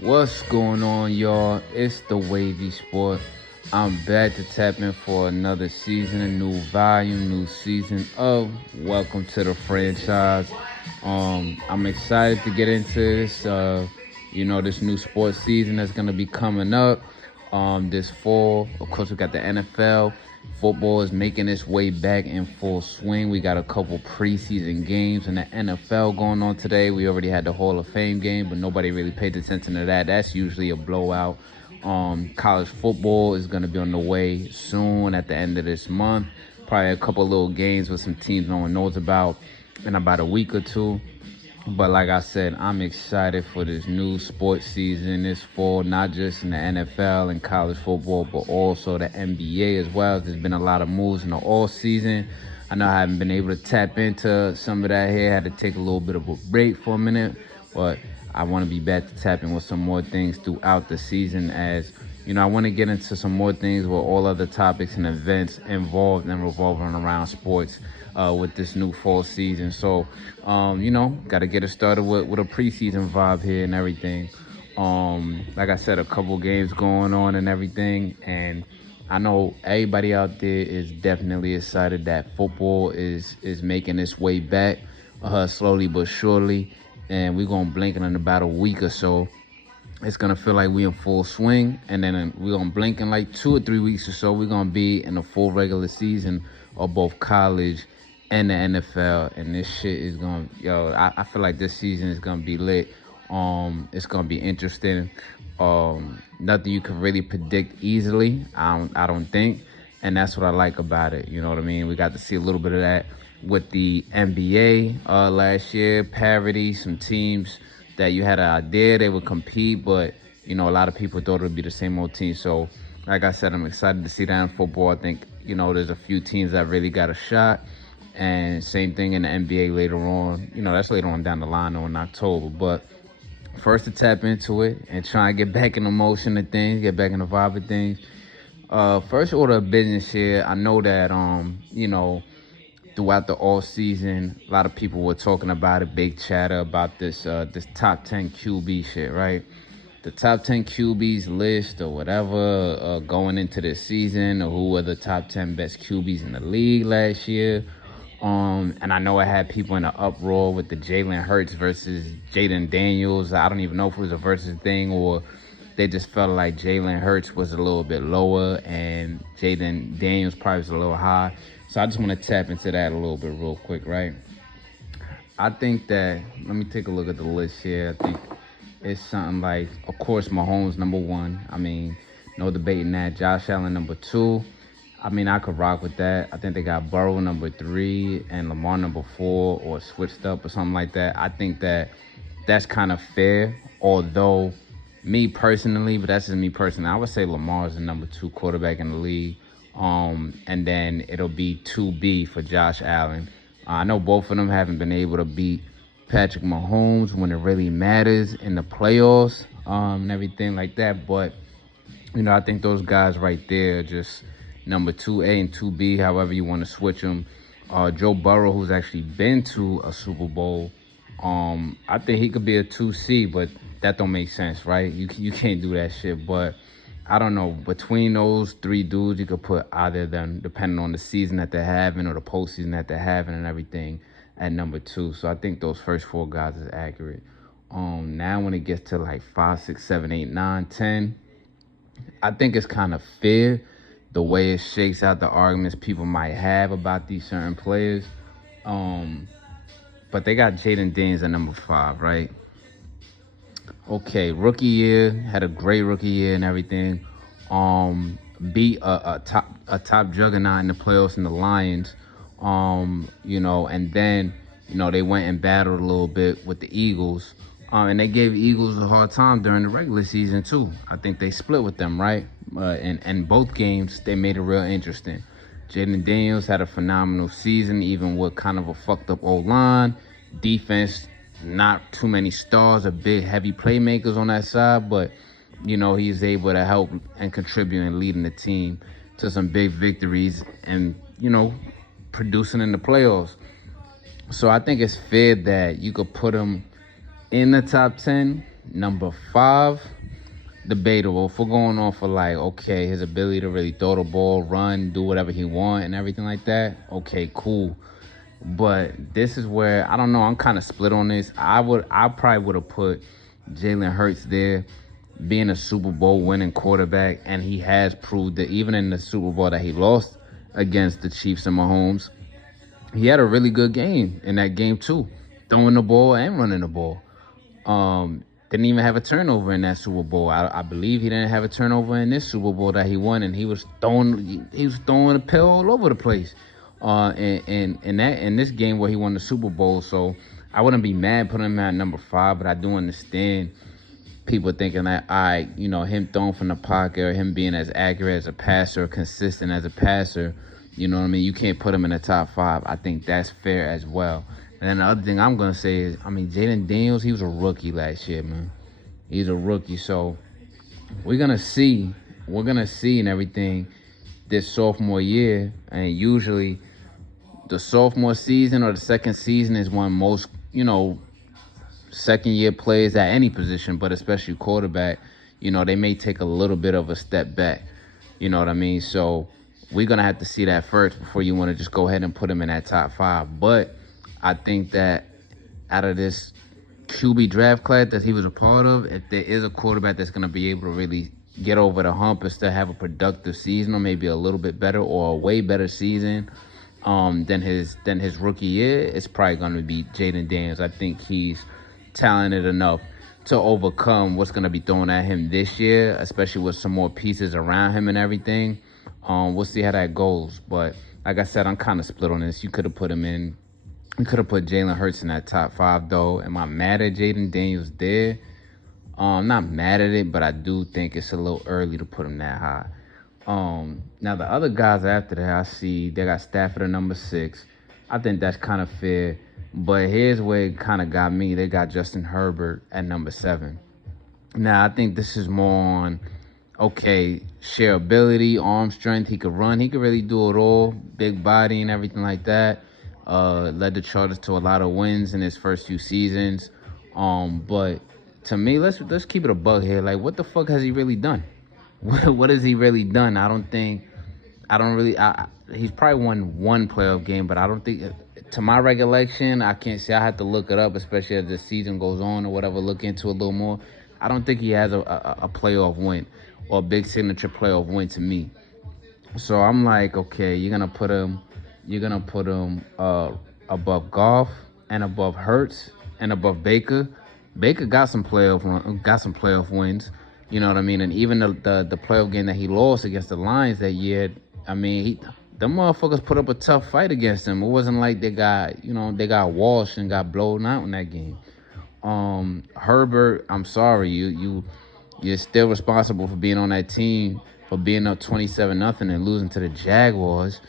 What's going on, y'all? It's the Wavy Sport. I'm back to tap in for another season, a new volume, new season of Welcome to the Franchise. I'm excited to get into this, this new sports season that's gonna be coming up. This fall, of course, we got the NFL. Football is making its way back in full swing. We got a couple preseason games in the NFL going on today. We already had the Hall of Fame game, but nobody really paid attention to that. That's usually a blowout. College football is going to be on the way soon at the end of this month. Probably a couple little games with some teams no one knows about in about a week or two. But like I said, I'm excited for this new sports season this fall, not just in the NFL and college football, but also the NBA as well. There's been a lot of moves in the all season. I know I haven't been able to tap into some of that here. I had to take a little bit of a break for a minute, but I want to be back to tapping with some more things throughout the season as, I want to get into some more things with all other topics and events involved and revolving around sports with this new fall season. So, got to get it started with a preseason vibe here and everything. Like I said, a couple games going on and everything. And I know everybody out there is definitely excited that football is making its way back slowly but surely. And we're going to blink in about a week or so. It's going to feel like we in full swing. And then we're going to blink in like 2 or 3 weeks or so. We're going to be in a full regular season of both college and the NFL. And this shit is going to, I feel like this season is going to be lit. It's going to be interesting. Nothing you can really predict easily, I don't think. And that's what I like about it. You know what I mean? We got to see a little bit of that with the NBA last year. Parity, some teams that you had an idea they would compete, but a lot of people thought it would be the same old team. So like I said, I'm excited to see that in football. I think there's a few teams that really got a shot, and same thing in the NBA later on. That's later on down the line or in October. But first to tap into it and try and get back in the motion of things, get back in the vibe of things. First order of business here, I know that throughout the all season, a lot of people were talking about it, big chatter about this top 10 QB shit, right? The top 10 QBs list or whatever going into this season, or who were the top 10 best QBs in the league last year. And I know I had people in an uproar with the Jalen Hurts versus Jaden Daniels. I don't even know if it was a versus thing or they just felt like Jalen Hurts was a little bit lower and Jaden Daniels probably was a little high. So I just want to tap into that a little bit real quick, right? I think that, let me take a look at the list here. I think it's something like, of course, Mahomes number 1. I mean, no debating that. Josh Allen number 2. I mean, I could rock with that. I think they got Burrow number 3 and Lamar number 4 or switched up or something like that. I think that that's kind of fair, although me personally, but that's just me personally, I would say Lamar is the number 2 quarterback in the league. And then it'll be 2B for Josh Allen. I know both of them haven't been able to beat Patrick Mahomes when it really matters in the playoffs and everything like that. But, I think those guys right there, just number 2A and 2B, however you want to switch them. Joe Burrow, who's actually been to a Super Bowl, I think he could be a 2C, but that don't make sense, right? You can't do that shit. But I don't know. Between those 3 dudes, you could put either of them, depending on the season that they're having or the postseason that they're having and everything, at number 2. So I think those first 4 guys is accurate. Now when it gets to like 5, 6, 7, 8, 9, 10, I think it's kind of fair the way it shakes out the arguments people might have about these certain players. But they got Jaden Daniels at number 5, right? Okay, rookie year, had a great rookie year and everything. Beat a top juggernaut in the playoffs in the Lions. And then, they went and battled a little bit with the Eagles. And they gave Eagles a hard time during the regular season too. I think they split with them, right? And both games, they made it real interesting. Jaden Daniels had a phenomenal season, even with kind of a fucked up O-line. Defense, not too many stars or big, heavy playmakers on that side, but, he's able to help and contribute and leading the team to some big victories and, producing in the playoffs. So I think it's fair that you could put him in the top 10. Number 5, debatable. If we're going on for like, okay, his ability to really throw the ball, run, do whatever he want and everything like that, okay, cool. But this is where, I don't know, I'm kind of split on this. I probably would have put Jalen Hurts there, being a Super Bowl winning quarterback, and he has proved that even in the Super Bowl that he lost against the Chiefs and Mahomes, he had a really good game in that game too, throwing the ball and running the ball. Didn't even have a turnover in that Super Bowl. I believe he didn't have a turnover in this Super Bowl that he won, and he was throwing a pill all over the place. In this game where he won the Super Bowl, so I wouldn't be mad putting him at number 5, but I do understand people thinking that, him throwing from the pocket or him being as accurate as a passer, consistent as a passer, you know what I mean? You can't put him in the top 5. I think that's fair as well. And then the other thing I'm going to say is, Jaden Daniels, he was a rookie last year, man. He's a rookie, so we're going to see. We're going to see and everything this sophomore year. And usually the sophomore season or the second season is when most, second-year players at any position, but especially quarterback, they may take a little bit of a step back. You know what I mean? So we're going to have to see that first before you want to just go ahead and put him in that top 5. But I think that out of this QB draft class that he was a part of, if there is a quarterback that's going to be able to really get over the hump and still have a productive season, or maybe a little bit better or a way better season than his rookie year, it's probably going to be Jaden Daniels. I think he's talented enough to overcome what's going to be thrown at him this year, especially with some more pieces around him and everything. We'll see how that goes. But like I said, I'm kind of split on this. You could have put him in. You could have put Jalen Hurts in that top 5, though. Am I mad at Jaden Daniels there? I'm not mad at it, but I do think it's a little early to put him that high. Now, the other guys after that, I see they got Stafford at number 6. I think that's kind of fair. But here's where it kind of got me. They got Justin Herbert at number 7. Now, I think this is more on, okay, shareability, arm strength. He could run. He could really do it all. Big body and everything like that. Led the Chargers to a lot of wins in his first few seasons. But to me, let's keep it a bug here. Like, what the fuck has he really done? What has he really done? He's probably won one playoff game, but I don't think, to my recollection, I can't say. I have to look it up, especially as the season goes on or whatever, look into it a little more. I don't think he has a playoff win or a big signature playoff win to me. So I'm like, okay, you're gonna put him above Goff and above Hurts and above Baker. Baker got some playoff wins. You know what I mean? And even the playoff game that he lost against the Lions that year, the motherfuckers put up a tough fight against him. It wasn't like they got washed and got blown out in that game. Herbert, I'm sorry, you're still responsible for being on that team, for being up 27-0 and losing to the Jaguars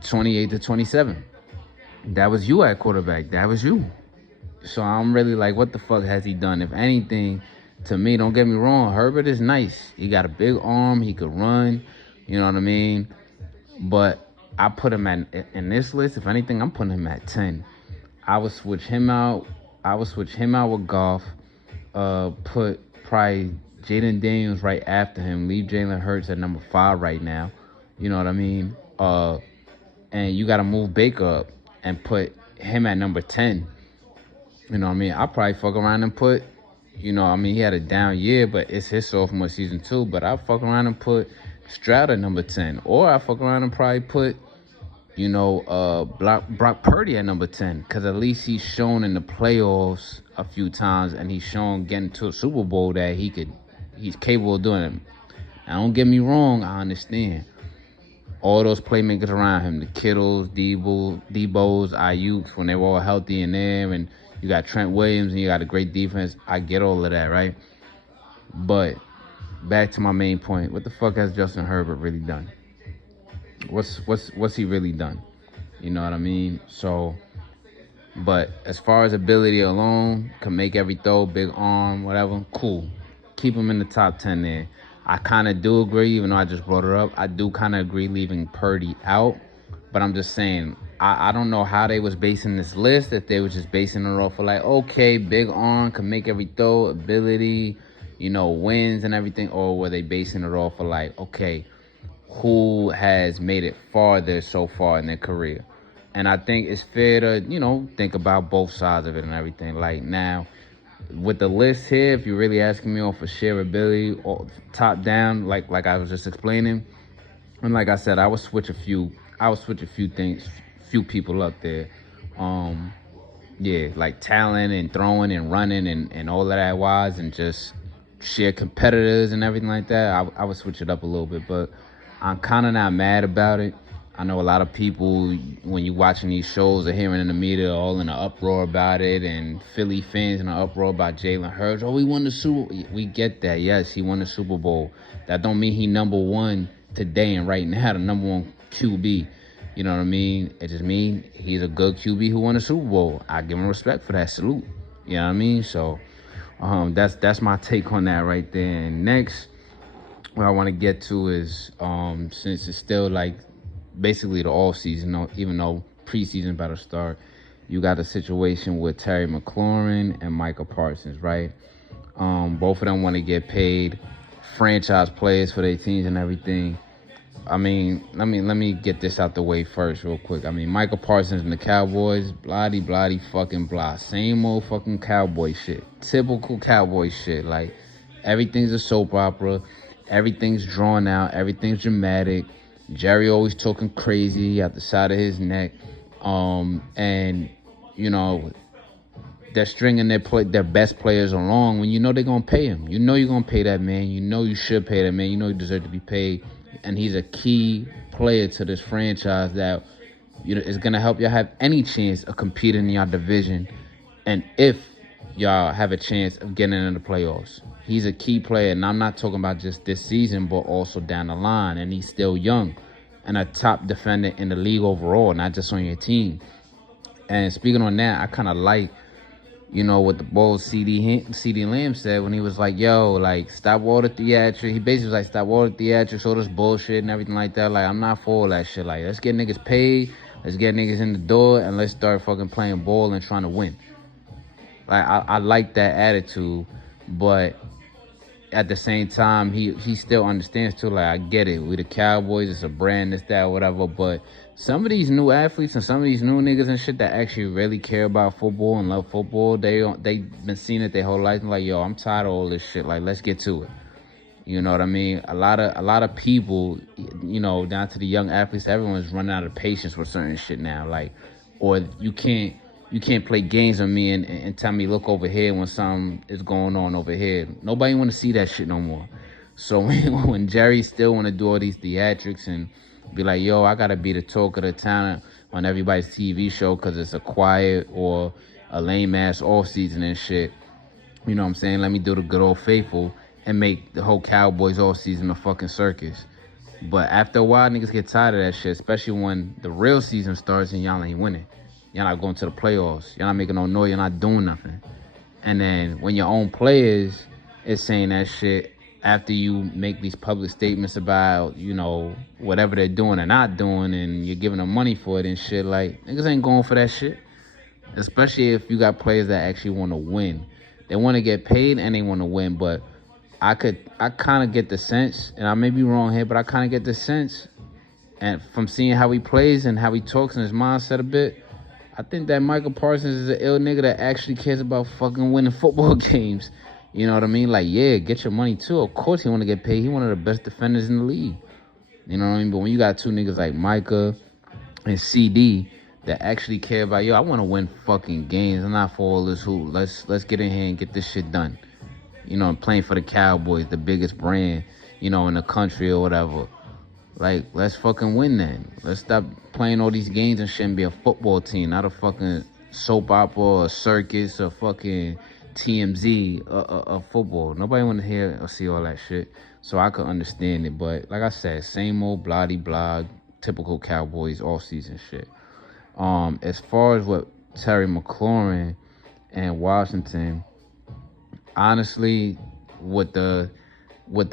28-27. That was you at quarterback. That was you. So I'm really like, what the fuck has he done? If anything, to me, don't get me wrong, Herbert is nice. He got a big arm. He could run. You know what I mean? But I put him in this list. If anything, I'm putting him at 10. I would switch him out. With Goff. Put probably Jaden Daniels right after him. Leave Jalen Hurts at number 5 right now. You know what I mean? And you got to move Baker up and put him at number 10. You know what I mean? I'll probably fuck around and put, he had a down year, but it's his sophomore season too. But I'll fuck around and put Stroud at number 10. Or I'll fuck around and probably put, Brock Purdy at number 10. Because at least he's shown in the playoffs a few times, and he's shown getting to a Super Bowl that he's capable of doing it. Now, don't get me wrong, I understand. All those playmakers around him, the Kittles, Debo's, Ayuk's, when they were all healthy in there, and you got Trent Williams and you got a great defense. I get all of that, right? But back to my main point. What the fuck has Justin Herbert really done? What's he really done? You know what I mean? So, but as far as ability alone, can make every throw, big arm, whatever, cool. Keep him in the top 10 there. I kind of do agree, even though I just brought it up, I do kind of agree leaving Purdy out. But I'm just saying, I don't know how they was basing this list, if they was just basing it off of like, okay, big arm can make every throw, ability, wins and everything, or were they basing it off of like, okay, who has made it farther so far in their career? And I think it's fair to, think about both sides of it and everything. Like now, with the list here, if you're really asking me off of shareability or top down, like I was just explaining, and like I said, I would switch a few things, few people up there. Yeah, like talent and throwing and running and all of that wise, and just sheer competitors and everything like that. I would switch it up a little bit, but I'm kind of not mad about it. I know a lot of people, when you watching these shows, are hearing in the media all in an uproar about it, and Philly fans in an uproar about Jalen Hurts. Oh, he won the Super Bowl. We get that. Yes, he won the Super Bowl. That don't mean he number one today and right now, the number one QB. You know what I mean? It just means he's a good QB who won the Super Bowl. I give him respect for that. Salute. You know what I mean? So that's my take on that right there. And next, what I want to get to is since it's still like basically the off season, even though preseason about to start, you got a situation with Terry McLaurin and Micah Parsons, right? Both of them want to get paid franchise players for their teams and everything. I mean, let me get this out the way first real quick. I mean, Micah Parsons and the Cowboys, bloody fucking blah. Same old fucking cowboy shit. Typical cowboy shit. Like, everything's a soap opera. Everything's drawn out. Everything's dramatic. Jerry always talking crazy out the side of his neck. And, they're stringing their best players along when they're going to pay him. You're going to pay that man. You should pay that man. You deserve to be paid. And he's a key player to this franchise that is going to help y'all have any chance of competing in your division. And if y'all have a chance of getting into the playoffs. He's a key player, and I'm not talking about just this season, but also down the line. And he's still young and a top defender in the league overall, not just on your team. And speaking on that, I kind of like, what the Bulls CD Lamb said when he was like, yo, like, stop all the theatrics. He basically was like, stop all the theatrics, all this bullshit and everything like that. Like, I'm not for all that shit. Like, let's get niggas paid, let's get niggas in the door, and let's start fucking playing ball and trying to win. Like, I like that attitude, but at the same time, he still understands too. Like, I get it, we the Cowboys, it's a brand, this, that, whatever. But some of these new athletes and some of these new niggas and shit that actually really care about football and love football, they been seeing it their whole life. And like, yo, I'm tired of all this shit. Like, let's get to it. You know what I mean? A lot of people, down to the young athletes, everyone's running out of patience with certain shit now. Like, or you can't play games with me and tell me look over here when something is going on over here. Nobody want to see that shit no more. So when Jerry still want to do all these theatrics and be like, yo, I got to be the talk of the town on everybody's TV show because it's a quiet or a lame-ass off-season and shit. You know what I'm saying? Let me do the good old faithful and make the whole Cowboys off-season a fucking circus. But after a while, niggas get tired of that shit, especially when the real season starts and y'all ain't winning. Y'all not going to the playoffs. Y'all not making no noise. You're not doing nothing. And then when your own players is saying that shit after you make these public statements about, whatever they're doing or not doing, and you're giving them money for it and shit, like, niggas ain't going for that shit. Especially if you got players that actually want to win. They want to get paid and they want to win. But I kind of get the sense, and I may be wrong here, but I kind of get the sense, and from seeing how he plays and how he talks and his mindset a bit, I think that Micah Parsons is an ill nigga that actually cares about fucking winning football games. You know what I mean? Like, yeah, get your money too. Of course he want to get paid. He one of the best defenders in the league. You know what I mean? But when you got two niggas like Micah and CD that actually care about, yo, I want to win fucking games. I'm not for all this hoop. Let's get in here and get this shit done. I'm playing for the Cowboys, the biggest brand, in the country or whatever. Like, let's fucking win then. Let's stop playing all these games and shit and be a football team, not a fucking soap opera or a circus or fucking TMZ of football. Nobody want to hear or see all that shit. So I could understand it. But like I said, same old bloody blah, typical Cowboys off-season shit. As far as what Terry McLaurin and Washington, honestly, with the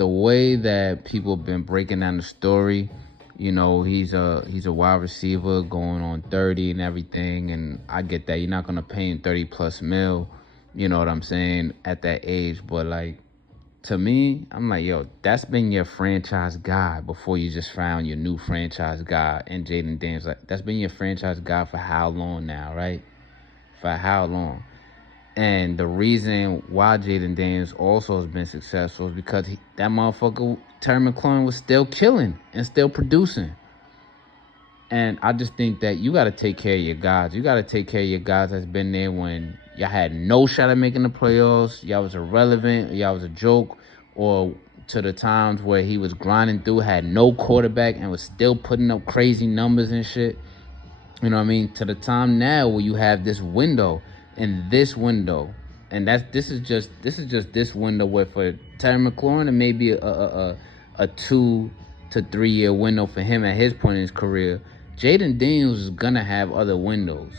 way that people have been breaking down the story, You know, he's a wide receiver going on 30 and everything, and I get that you're not gonna pay him 30 plus mil. You know what I'm saying, at that age, but like, to me, I'm like, yo, that's been your franchise guy before you just found your new franchise guy and Jaden Daniels. Like, that's been your franchise guy for how long now, right? For how long? And the reason why Jaden Daniels also has been successful is because that motherfucker, Terry McLaurin, was still killing and still producing. And I just think that you got to take care of your guys. You got to take care of your guys that's been there when y'all had no shot at making the playoffs. Y'all was irrelevant. Y'all was a joke. Or to the times where he was grinding through, had no quarterback, and was still putting up crazy numbers and shit. You know what I mean? To the time now where you have this window and this window. And this is just this window where for Terry McLaurin, it may be a 2 to 3 year window for him at his point in his career. Jaden Daniels is gonna have other windows.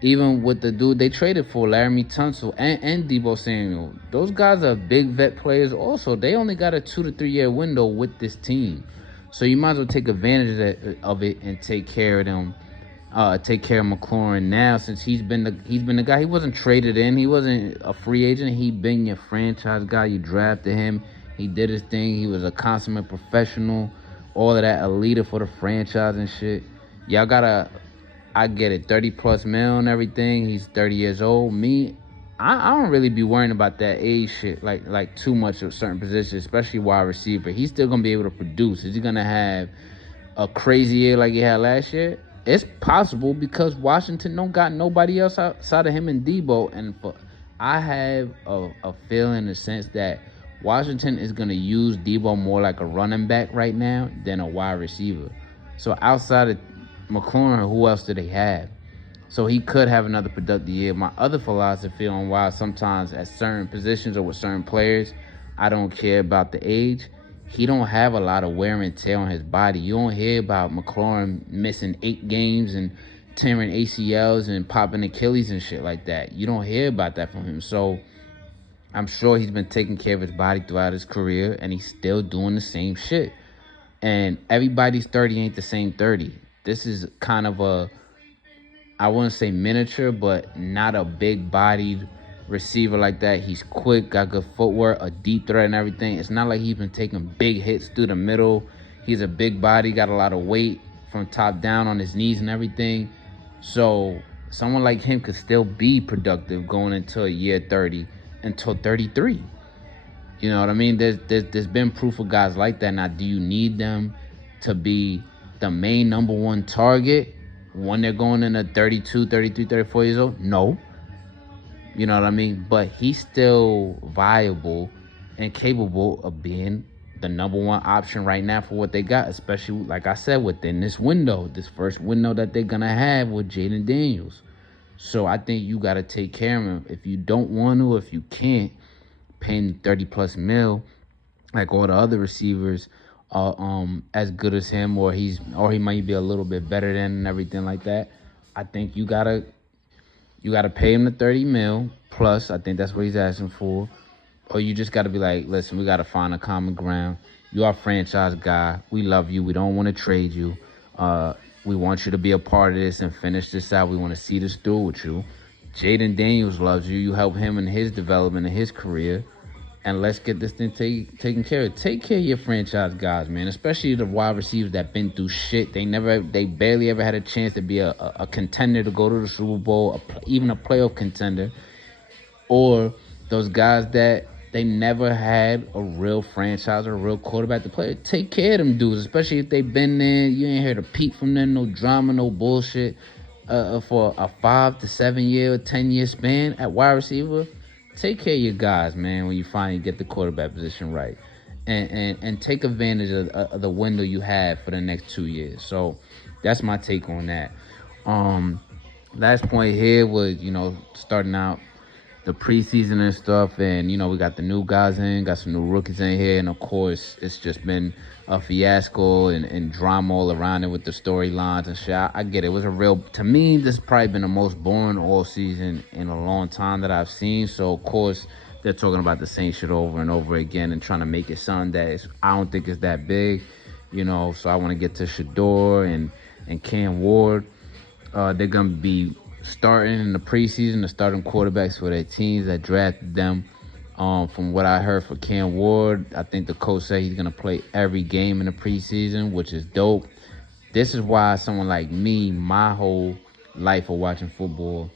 Even with the dude they traded for, Laramie Tunsil and Deebo Samuel. Those guys are big vet players also. They only got a 2 to 3 year window with this team. So you might as well take advantage of it and take care of them. Take care of McLaurin now, since he's been the guy. He wasn't traded in. He wasn't a free agent. He been your franchise guy. You drafted him. He did his thing. He was a consummate professional. All of that, a leader for the franchise and shit. Y'all gotta, I get it, 30 plus mil and everything. He's 30 years old. I don't really be worrying about that age shit like too much of certain positions, especially wide receiver. He's still gonna be able to produce. Is he gonna have a crazy year like he had last year? It's possible, because Washington don't got nobody else outside of him and Deebo. And I have a feeling, in a sense, that Washington is going to use Deebo more like a running back right now than a wide receiver. So outside of McLaurin, who else do they have? So he could have another productive year. My other philosophy on why sometimes at certain positions or with certain players, I don't care about the age. He don't have a lot of wear and tear on his body. You don't hear about McLaurin missing 8 games and tearing ACLs and popping Achilles and shit like that. You don't hear about that from him. So I'm sure he's been taking care of his body throughout his career, and he's still doing the same shit. And everybody's 30 ain't the same 30. This is kind of a, I wouldn't say miniature, but not a big-bodied receiver like that. He's quick, got good footwork, a deep threat and everything. It's not like he's been taking big hits through the middle. He's a big body, got a lot of weight from top down on his knees and everything. So someone like him could still be productive going into a year 30 until 33. You know what I mean? There's been proof of guys like that. Now, do you need them to be the main number one target when they're going into 32, 33, 34 years old? No. You know what I mean? But he's still viable and capable of being the number one option right now for what they got, especially, like I said, within this window, this first window that they're going to have with Jaden Daniels. So I think you got to take care of him. If you don't want to, if you can't, pay him 30 plus mil, like all the other receivers are as good as him, or he might be a little bit better than, and everything like that. I think you gotta pay him the 30 mil plus. I think that's what he's asking for. Or you just gotta be like, listen, we gotta find a common ground. You are a franchise guy. We love you. We don't want to trade you. We want you to be a part of this and finish this out. We want to see this through with you. Jaden Daniels loves you. You help him in his development in his career. And let's get this thing taken care of. Take care of your franchise guys, man. Especially the wide receivers that been through shit. They barely ever had a chance to be a contender to go to the Super Bowl, even a playoff contender. Or those guys that they never had a real franchise or a real quarterback to play. Take care of them dudes, especially if they been there. You ain't heard a peep from them, no drama, no bullshit. For a 5 to 7 year, 10 year span at wide receiver, take care of your guys, man, when you finally get the quarterback position right. And take advantage of the window you have for the next 2 years. So that's my take on that. Last point here was, starting out the preseason and stuff, and we got the new guys in, got some new rookies in here, and of course it's just been a fiasco and drama all around it with the storylines and shit. I get it. It was to me, this has probably been the most boring all season in a long time that I've seen. So of course they're talking about the same shit over and over again and trying to make it something that I don't think is that big. So I want to get to Shador and Cam Ward. They're going to be starting in the preseason, the starting quarterbacks for their teams that drafted them. From what I heard for Cam Ward, I think the coach said he's going to play every game in the preseason, which is dope. This is why someone like me, my whole life of watching football,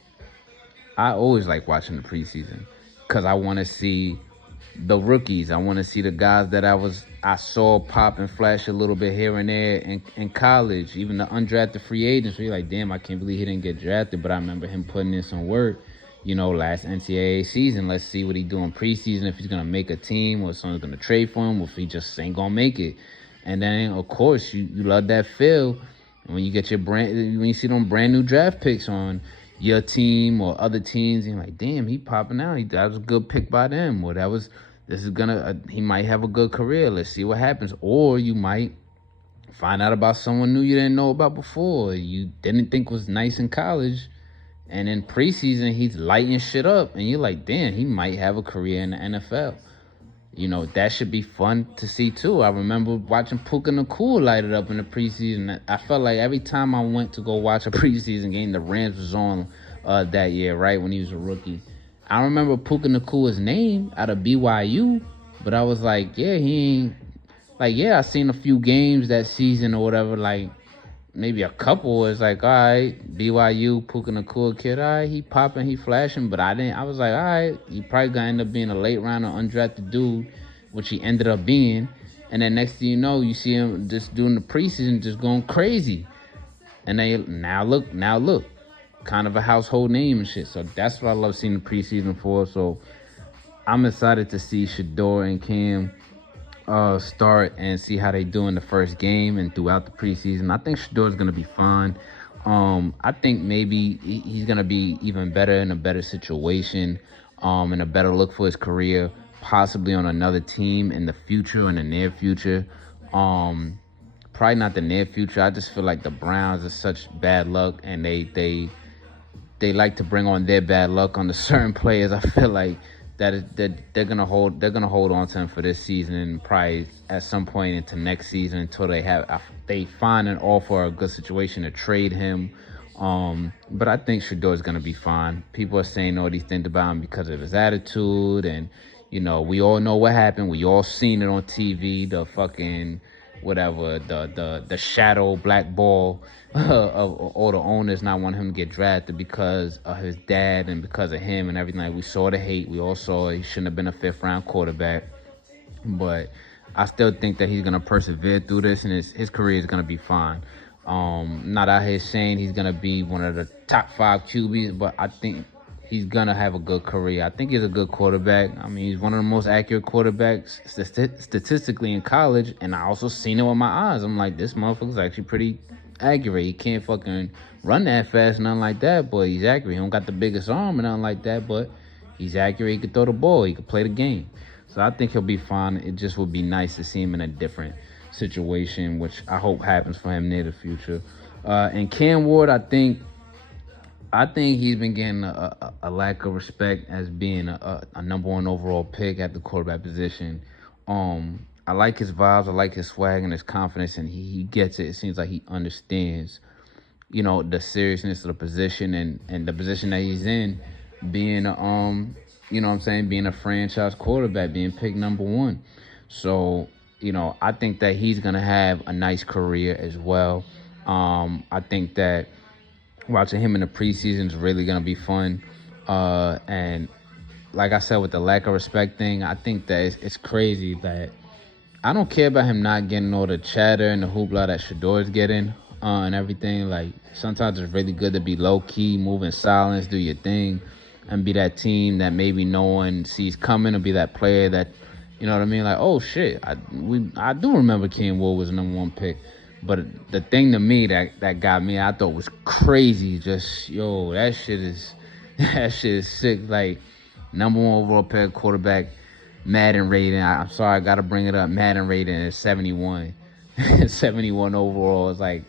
I always like watching the preseason because I want to see the rookies. I want to see the guys that I saw pop and flash a little bit here and there in college, even the undrafted free agents. So you're like, damn, I can't believe he didn't get drafted, but I remember him putting in some work, last NCAA season. Let's see what he do in preseason, if he's going to make a team or if someone's going to trade for him or if he just ain't going to make it. And then, of course, you love that feel when you get when you see them brand new draft picks on your team or other teams, and you're like, damn, he popping out. That was a good pick by them. Or he might have a good career. Let's see what happens. Or you might find out about someone new you didn't know about before, you didn't think was nice in college, and in preseason he's lighting shit up, and you're like, damn, he might have a career in the NFL. That should be fun to see too. I remember watching Puka Nacua light it up in the preseason. I felt like every time I went to go watch a preseason game, the Rams was on that year, right, when he was a rookie. I remember Puka Nacua's name out of BYU, but I was like, yeah, he ain't. Like, yeah, I seen a few games that season or whatever, like maybe a couple. It's like, all right, BYU, Puka Nacua kid, all right, he popping, he flashing, but I was like, all right, he probably gonna end up being a late rounder, undrafted dude, which he ended up being. And then next thing you know, you see him just doing the preseason, just going crazy. And now look, kind of a household name and shit. So that's what I love seeing the preseason for. So I'm excited to see Shador and Cam start and see how they do in the first game and throughout the preseason. I think Shador's gonna be fine. I think maybe he's gonna be even better in a better situation, and a better look for his career, possibly on another team in the future, in the near future. Probably not the near future. I just feel like the Browns are such bad luck, and they like to bring on their bad luck on the certain players. I feel like that they're gonna hold on to him for this season and probably at some point into next season until they find an offer or a good situation to trade him. But I think Shador's gonna be fine. People are saying all these things about him because of his attitude, and we all know what happened. We all seen it on TV. The fucking whatever, the shadow black ball of all the owners not wanting him to get drafted because of his dad and because of him and everything. Like, we saw the hate. We all saw he shouldn't have been a 5th round quarterback. But I still think that he's gonna persevere through this, and his career is gonna be fine. Not out here saying he's gonna be one of the top 5 QBs, but I think he's gonna have a good career. I think he's a good quarterback. I mean, he's one of the most accurate quarterbacks statistically in college, and I also seen it with my eyes. I'm like, this motherfucker's actually pretty accurate. He can't fucking run that fast, nothing like that, but he's accurate. He don't got the biggest arm and nothing like that, but he's accurate. He can throw the ball. He can play the game. So I think he'll be fine. It just would be nice to see him in a different situation, which I hope happens for him near the future. And Cam Ward, I think he's been getting a lack of respect as being a number 1 overall pick at the quarterback position. I like his vibes. I like his swag and his confidence, and he gets it. It seems like he understands, the seriousness of the position and the position that he's in, being being a franchise quarterback, being picked number 1. So, I think that he's going to have a nice career as well. I think that watching him in the preseason is really going to be fun. And like I said, with the lack of respect thing, I think that it's crazy that I don't care about him not getting all the chatter and the hoopla that Shador's getting and everything. Like, sometimes it's really good to be low-key, move in silence, do your thing, and be that team that maybe no one sees coming, or be that player that, you know what I mean? Like, oh, shit, I do remember Cam Ward was the number 1 pick. But the thing to me that got me, I thought was crazy. Just, yo, that shit is sick. Like, number 1 overall pick quarterback, Madden rating. I'm sorry, I gotta bring it up. Madden rating is 71. 71 overall. It's like,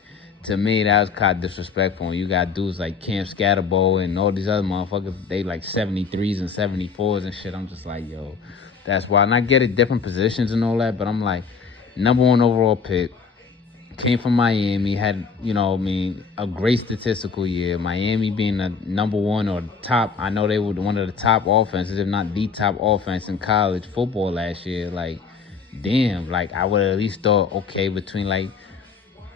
to me, that was kind of disrespectful. And you got dudes like Cam Scatterbo and all these other motherfuckers, they like 73s and 74s and shit. I'm just like, yo, that's why. And I get it, different positions and all that, but I'm like, number 1 overall pick. Came from Miami, had, a great statistical year. Miami being the number one or top, I know they were one of the top offenses, if not the top offense in college football last year. Like, damn, like I would at least thought, okay, between like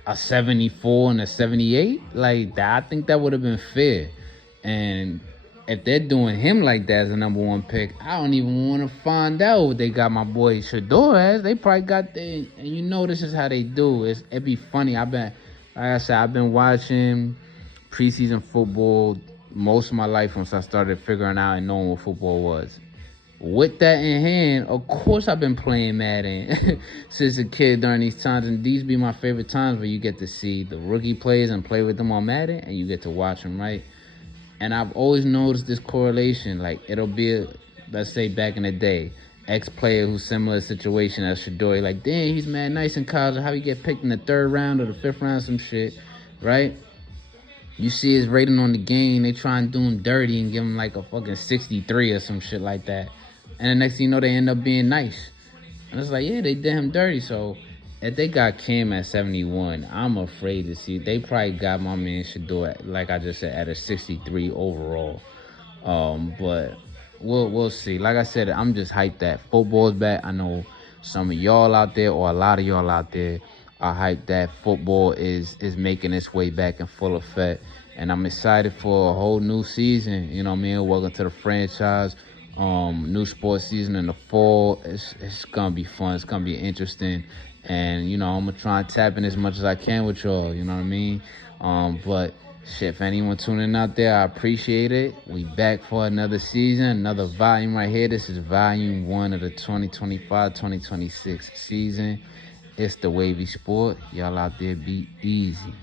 a 74 and a 78, like that, I think that would have been fair. And if they're doing him like that as a number one pick, I don't even want to find out what they got my boy Shador as. They probably got the, and this is how they do. It'd be funny. Like I said, I've been watching preseason football most of my life once I started figuring out and knowing what football was. With that in hand, of course I've been playing Madden since a kid during these times, and these be my favorite times where you get to see the rookie players and play with them on Madden, and you get to watch them, right? And I've always noticed this correlation. Like, it'll be, let's say back in the day, ex-player who's similar situation as Shador. Like, damn, he's mad nice in college. How he get picked in the 3rd round or the 5th round, some shit, right? You see his rating on the game, they try and do him dirty and give him like a fucking 63 or some shit like that. And the next thing you know, they end up being nice. And it's like, yeah, they did him dirty. So if they got Cam at 71, I'm afraid to see. They probably got my man Shador, like I just said, at a 63 overall. But we'll see. Like I said, I'm just hyped that football's back. I know some of y'all out there, or a lot of y'all out there, are hyped that football is making its way back in full effect. And I'm excited for a whole new season. You know what I mean? Welcome to the franchise. New sports season in the fall. It's gonna be fun. It's gonna be interesting. And, I'm gonna try and tap in as much as I can with y'all. You know what I mean? But shit, if anyone tuning out there, I appreciate it. We back for another season, another volume right here. This is volume 1 of the 2025-2026 season. It's the Wavy Sport. Y'all out there be easy.